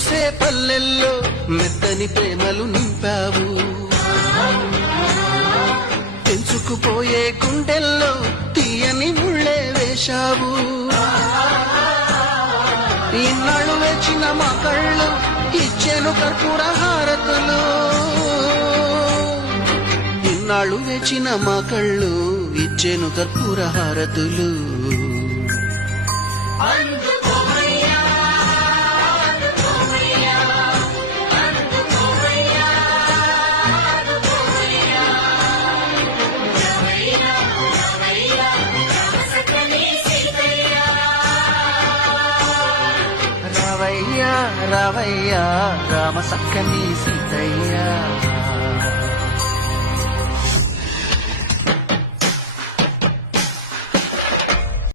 మెరిసే పల్లెల్లో మెత్తని ప్రేమలు నింపావు, తెంచుకుపోయే గుండెల్లో తీయని ముళ్ళే వేశావు. ఇన్నాళ్ళు వేచిన మా కళ్ళు ఇచ్చేను కర్పూర హారతులు, ఇన్నాళ్ళు వేచిన మా కళ్ళు ఇచ్చేను కర్పూర హారతులు. రావయ్యా రావయ్యా రామ సక్కని సీతయ్య.